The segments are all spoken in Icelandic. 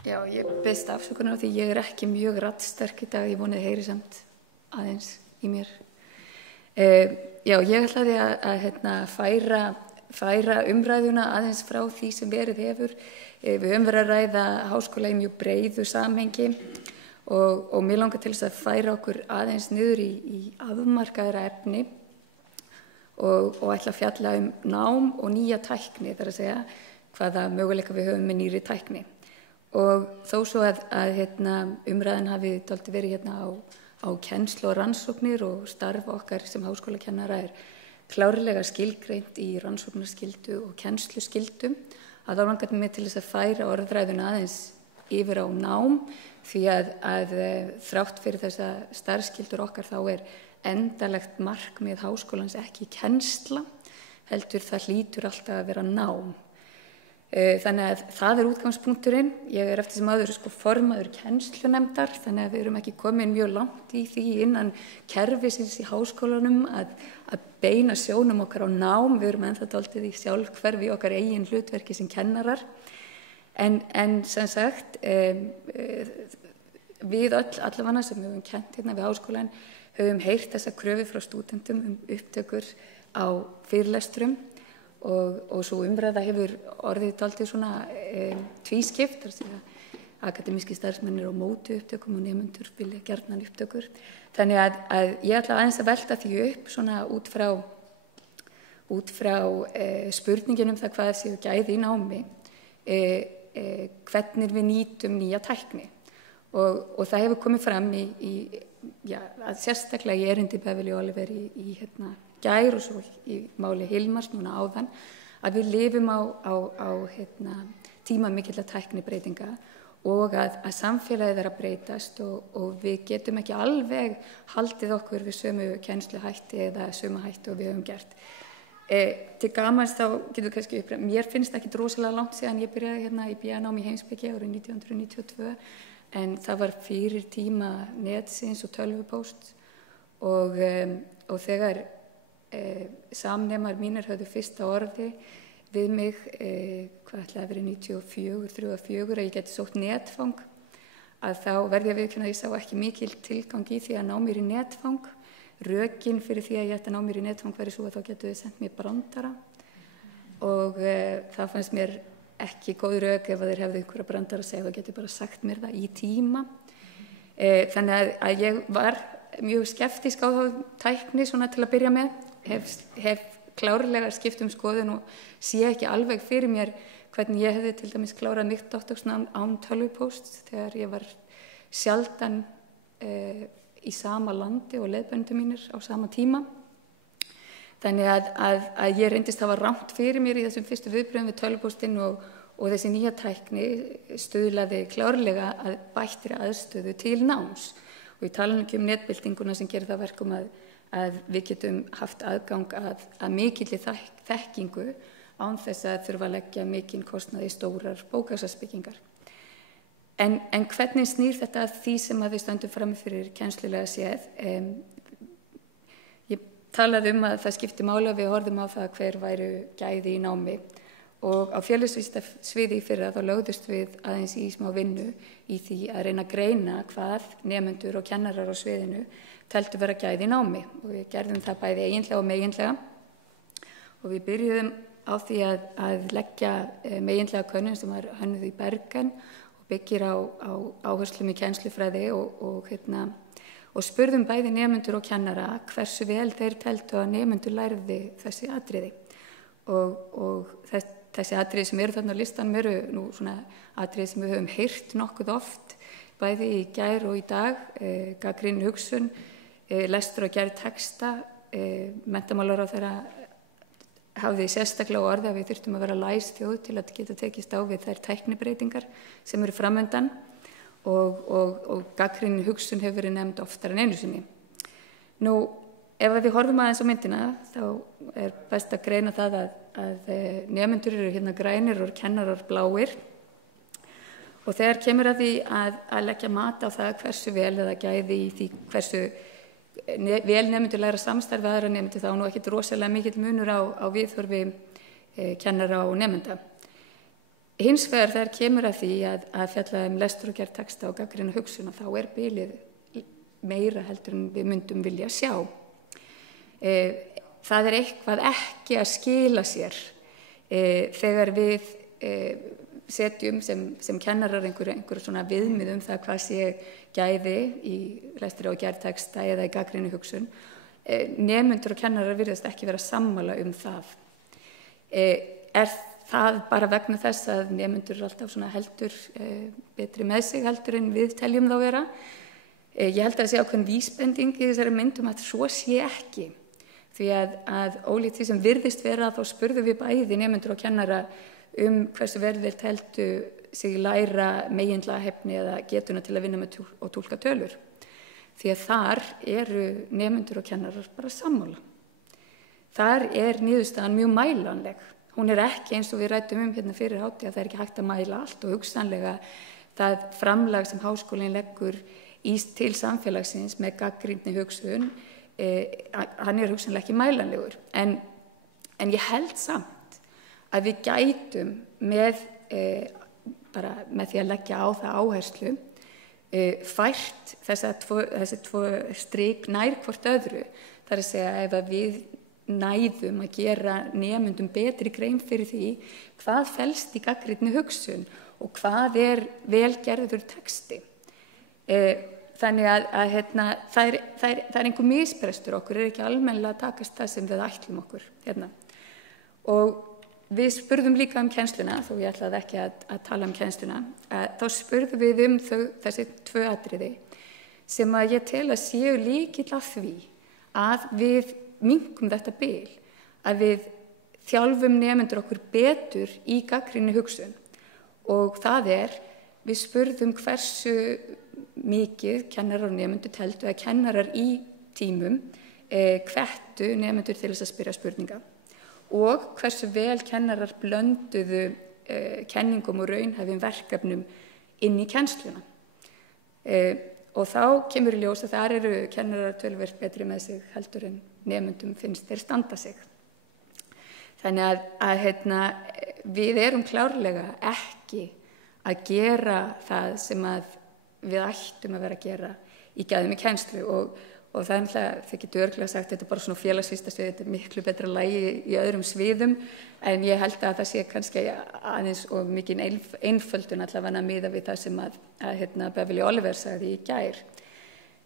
Já, ég beðst afsökunar á því ég ekki mjög raddsterk í dag, ég vonið heyri samt aðeins í mér. Já, ég ætlaði að færa umræðuna aðeins frá því sem verið hefur. Við höfum verið að ræða háskóla í mjög breiðu samhengi og mér langar til þess að færa okkur aðeins niður í afmarkaðra efni og ætla að fjalla nám og nýja tækni, þar að segja hvaða möguleika við höfum með nýrri tækni. Og þó svo að umræðan hafi dálítið verið á kennslu og rannsóknir og starf okkar sem háskólakennara klárlega skilgreint í rannsóknarskyldu og kennsluskyldu, að þá langar mig til þess að færa orðræðuna aðeins yfir á nám, því að þrátt fyrir þessa starfskyldur okkar þá endalegt markmið háskólans ekki kennsla, heldur það hlýtur alltaf að vera nám. Þannig að það útgangspunkturinn. Ég eftir sem áður formaður kennslunefndar, þannig að við erum ekki komin mjög langt í því innan kerfisins í háskólanum að beina sjónum okkar á nám. Við erum ennþá dálítið í sjálfhverfi í okkar eigin hlutverki sem kennarar. En sem sagt, við allavega sem höfum kennt við háskólan höfum heyrt þessa kröfu frá stúdentum upptökur á fyrirlestrum. Og svo umræða hefur orðið dálítið svona tvískipt, þar sem akademíski starfsmennir á móti upptökum og nemendur vilja gjarnan upptökur. Þannig að ég ætla aðeins að velta því upp svona út frá spurningin það hvað séu gæði í námi, hvernig við nýtum nýja tækni. Og það hefur komið fram að sérstaklega í erindi Beverly Oliver í gær og svo í máli Hilmars núna áðan, að við lifum á tíma mikilla tæknibreytinga og að samfélagið að breytast og við getum ekki alveg haldið okkur við sömu kennsluhætti eða sömu hætti og við höfum gert. Til gamans þá getur kannski mér finnst ekki rosalega langt síðan ég byrjaði í BA-námi í heimspeki árið 1992, en það var fyrir tíma netsins og tölvupósts og þegar samnemar mínir höfðu fyrsta orði við mig, hvað ætlaði að vera 94 að ég geti sótt netfang, að þá verði að viðurkenna að ég sá ekki mikil tilgang í því að ná mér í netfang. Rökin fyrir því að ég ætti að ná mér í netfang væri svo að þá getu þið sendt mér brandara og það fannst mér ekki góð rök ef þeir hefðu einhverja brandara að segja, þá geti bara sagt mér það í tíma. Þannig að ég var mjög skeptísk á þá tækni svona til að byrja með, hef klárlega skipt skoðun og sé ekki alveg fyrir mér hvernig ég hefði til dæmis klárað mitt doktorsnám án tölvupósts þegar ég var sjaldan í sama landi og leiðbeinendur mínir á sama tíma. Þannig að ég reyndist hafa rangt fyrir mér í þessum fyrstu viðbrögðum við tölvupóstinn og þessi nýja tækni stuðlaði klárlega að bættri aðstöðu til náms. Og ég tala ekki netbyltinguna sem gerir það verkum að við getum haft aðgang að mikilli þekkingu án þess að þurfa að leggja mikinn kostnað í stórar bókasafnsbyggingar. En hvernig snýr þetta að því sem að við stöndum frammi fyrir kennslulega séð? Ég talaði að það skipti máli að við horfum á það hver væru gæði í námi og á félagsvísindasviði í fyrra þá lögðust við aðeins í smá vinnu í því að reyna að greina hvað nemendur og kennarar á sviðinu teldu vera gæði í námi og við gerðum það bæði eiginlega og meginlega og við byrjuðum á því að leggja meginlega könnun sem var hönnuð í Bergen og byggir á áherslum í kennslufræði og spurðum bæði nemendur og kennara hversu vel þeir teldu að nemendur lærði þessi atriði og þessi atriði sem eru þarna á listanum eru nú svona atriði sem við höfum heyrt nokkuð oft bæði í gær og í dag, gagnrýnin hugsun, lestur og gerð texta, menntamálaráðherra hafði sérstaklega á orði að við þurftum að vera læs þjóð til að geta tekist á við þær tæknibreytingar sem eru framundan og gagnrýnin hugsun hefur verið nefnd oftar en einu sinni. Nú, ef við horfum aðeins á myndina þá best að greina það að nemendur eru grænir og kennarar bláir og þegar kemur að því að leggja mat á það hversu vel eða gæði í því hversu vel nemendur læra samstarf við aðra nemendur þá nú ekkert rosalega mikill munur á viðhorfi kennara og nemenda. hins vegar þegar kemur að því að fjalla lestur og gerð texta og gagnrýna hugsun, þá bilið meira heldur en við myndum vilja sjá. Það eitthvað ekki að skila sér þegar við setjum sem kennarar einhver svona viðmið það hvað sé gæði í lestri og gerð texta eða í gagnrýna hugsun. Nemendur og kennarar virðast ekki vera sammála það. Það bara vegna þess að nemendur alltaf svona heldur betri með sig heldur en við teljum þá vera. Ég held að það sé ákveðin vísbending í þessari myndum að svo sé ekki. Því að ólíkt því sem virðist vera þá spurðum við bæði nemendur og kennara hversu vel þeir teldu sig læra meginlagahæfni eða getuna til að vinna með og túlka tölur. Því að þar eru nemendur og kennarar bara sammála. Þar niðurstaðan mjög mælanleg. Hún ekki eins og við ræddum hérna fyrir hátíð að það ekki hægt að mæla allt og hugsanlega það framlag sem háskólinn leggur til samfélagsins með gagnrýni hugsun, hann hugsanlega ekki mælanlegur. En ég held samt að við gætum með því að leggja á það áherslu fært þessi tvo strik nær hvort öðru. Það að segja ef að við næðum að gera nemendum betri grein fyrir því hvað felst í gagnrýni hugsun og hvað vel gerður texti. Þannig að það einhver misbrestur okkur, ekki almennilega að takast það sem við ætlum okkur. Og við spurðum líka kennsluna, þó ég ætlaði ekki að tala kennsluna, þá spurðum við þessi tvö atriði sem að ég tel að séu lykill að því að við minnkum þetta bil, að við þjálfum nemendur okkur betur í gagnrýni hugsun og það við spurðum hversu mikið kennarar og nemendur teldu að kennarar í tímum hvettu nemendur til þess að spyrja spurninga og hversu vel kennarar blönduðu kenningum og raunhæfum verkefnum inn í kennsluna. Og þá kemur í ljós að þar eru kennarar töluvert betri með sig heldur en nemendum finnst þeir standa sig. Þannig að við erum klárlega ekki að gera það sem að við ættum að vera að gera í gæðum í kennslu og það þið getur örugglega sagt þetta bara svona félagsvísindasvið, þetta miklu betra lagi í öðrum sviðum en ég held að það sé kannski aðeins og mikið einföldun allavega miðað við það sem að Beverly Oliver sagði í gær.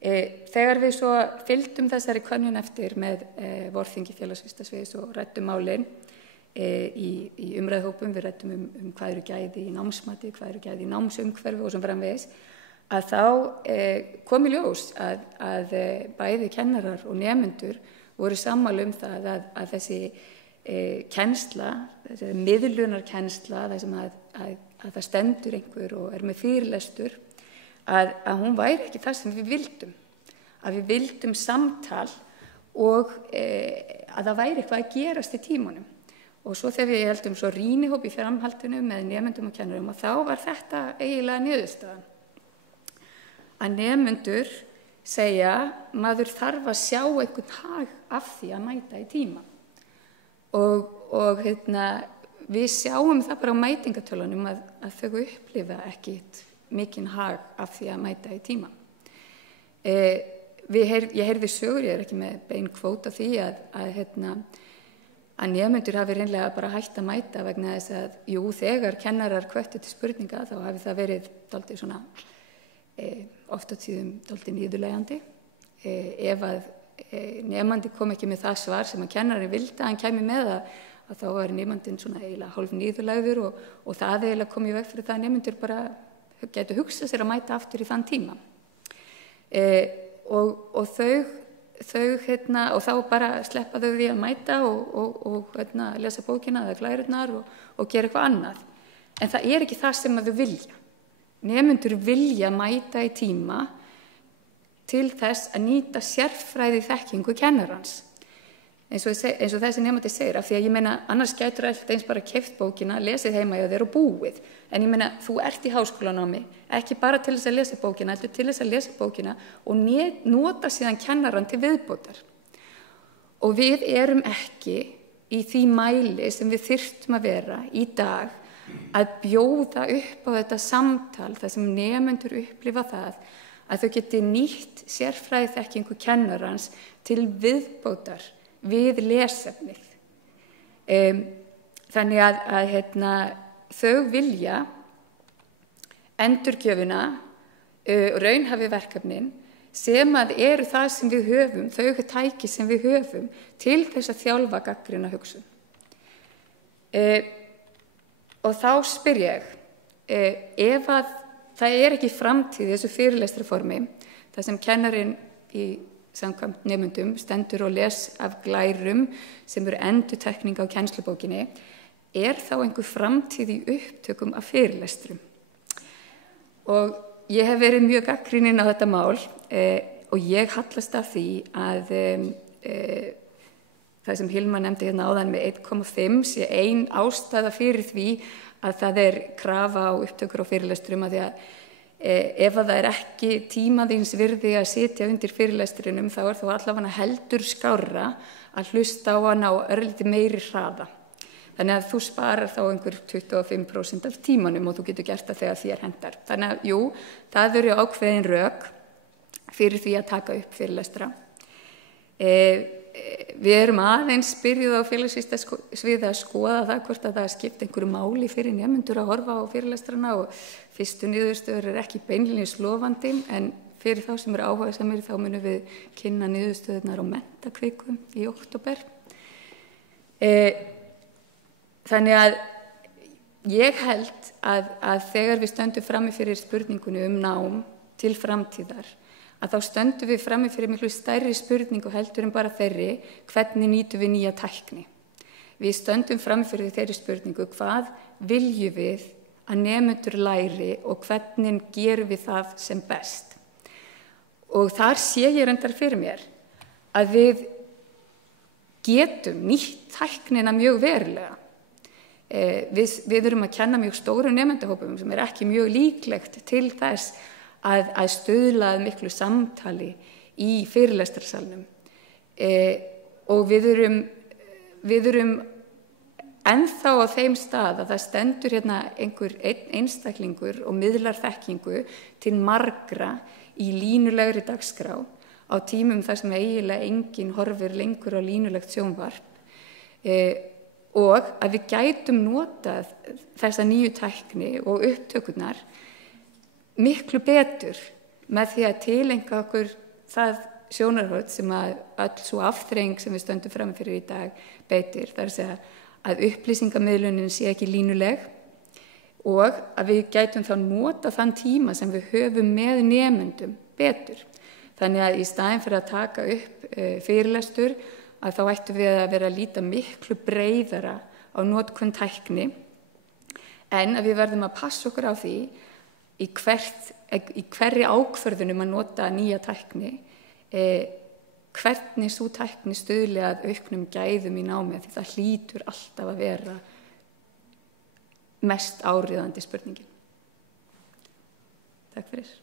Þegar við svo fylgdum þessari könnun eftir með vorþingi félagsvísindasviðs og ræddum málin í umræðuhópum, við ræddum hvað eru gæði í námsmati, hvað eru gæði í námsumhverfi og svo framvegis, að þá kom í ljós að bæði kennarar og nemendur voru sammála það að þessi kennsla, þessi miðlunarkennsla, það sem að það stendur einhver og með fyrirlestur, að hún væri ekki það sem við vildum. Að við vildum samtal og að það væri eitthvað að gerast í tímanum. Og svo þegar við heldum svo rýnihóp í framhaldinu með nemendum og kennurum og þá var þetta eiginlega niðurstaðan. Að nemendur segja maður þarf að sjá einhvern hag af því að mæta í tíma. Og við sjáum það bara á mætingatölunum að þau upplifa ekkit mikinn hag af því að mæta í tíma. Ég heyrði sögur, ég ekki með bein kvót á því að nemendur hafi reynlega bara hætt að mæta vegna þess að þegar kennarar hvöttu til spurninga þá hafi það verið dálítið svona oft á tíðum dálítið niðurlægjandi. Ef að nemandi kom ekki með það svar sem að kennari vildi að hann kæmi með að þá var nemandinn svona eiginlega hálf niðurlægður og það eiginlega kom í veg fyrir það að nemendur bara gætu hugsað sér að mæta aftur í þann tíma. Og þá bara sleppa þau því að mæta og lesa bókina eða glærurnar og gera eitthvað annað. En það ekki það sem að þau vilja. Nemendur vilja mæta í tíma til þess að nýta sérfræði þekkingu kennarans. Eins og þessi nemandi segir, af því að ég meina, annars gætur alltaf eins bara keypt bókina, lesið heima hjá þér og búið. En ég meina, þú ert í háskólanámi, ekki bara til þess að lesa bókina, heldur til þess að lesa bókina og nota síðan kennaran til viðbótar. Og við erum ekki í því mæli sem við þyrftum að vera í dag að bjóða upp á þetta samtal þar sem nemendur upplifa það að þau geti nýtt sérfræðiþekkingu kennarans til viðbótar við lesefnið. Þannig að þau vilja endurgjöfina, raunhæfi verkefnin sem að eru það sem við höfum, þau tæki sem við höfum til þess að þjálfa gagnrýna hugsun. Og þá spyr ég, ef að það ekki framtíð í þessu fyrirlestraformi, þar sem kennarinn í samkvæmt nemendum stendur og les af glærum sem eru endurtekning á kennslubókinni, þá einhver framtíð í upptökum af fyrirlestrum? Og ég hef verið mjög gagnrýnin á þetta mál og ég hallast af því að það sem Hilma nefndi hérna áðan með 1,5 sé ein ástæða fyrir því að það krafa á upptökur á fyrirlestrum, að því að ef það ekki tímaðins virði að sitja undir fyrirlestrinum þá þá allavega heldur skárra að hlusta á hana á örlítið meiri hraða. Þannig að þú sparar þá einhver 25% af tímanum og þú getur gert það þegar þér hendar. Þannig að jú, það eru ákveðin rök fyrir því að taka upp fyrirlestra. Við erum aðeins byrjuð á félagsvísindasviði að skoða það hvort að það skipti einhverju máli fyrir nemendur að horfa á fyrirlestrana og fyrstu niðurstöður ekki beinlínis lofandi, en fyrir þá sem eru áhugasamir þá munum við kynna niðurstöðurnar á mentakvikum í október. Þannig að ég held að þegar við stöndum frammi fyrir spurningunni nám til framtíðar, að þá stöndum við frammi fyrir miklu stærri spurningu heldur en bara þeirri, hvernig nýtum við nýja tækni. Við stöndum frammi fyrir þeirri spurningu, hvað viljum við að nemendur læri og hvernig gerum við það sem best. Og þar sé ég reyndar fyrir mér að við getum nýtt tæknina mjög verulega. Við erum að kenna mjög stóru nemendahópum sem ekki mjög líklegt til þess að stuðla að miklu samtali í fyrirlestrarsalnum. Og við erum ennþá á þeim stað að það stendur hérna einhver einstaklingur og miðlar þekkingu til margra í línulegri dagskrá á tímum þar sem eiginlega enginn horfir lengur á línulegt sjónvarp. Og að við gætum notað þessa nýju tækni og upptökurnar miklu betur með því að tileinka okkur það sjónarhorn sem að öll svo afþreying sem við stöndum fram fyrir í dag beitir. Það að segja að upplýsingamiðlunin sé ekki línuleg og að við gætum þá nota þann tíma sem við höfum með nemendum betur. Þannig að í staðinn fyrir að taka upp fyrirlestur að þá ættum við að vera að líta miklu breiðara á notkun tækni, en að við verðum að passa okkur á því í hverri ákvörðunum að nota nýja tækni, hvernig sú tækni stuðli að auknum gæðum í námi, því það hlýtur alltaf að vera mest áríðandi spurningin. Takk fyrir.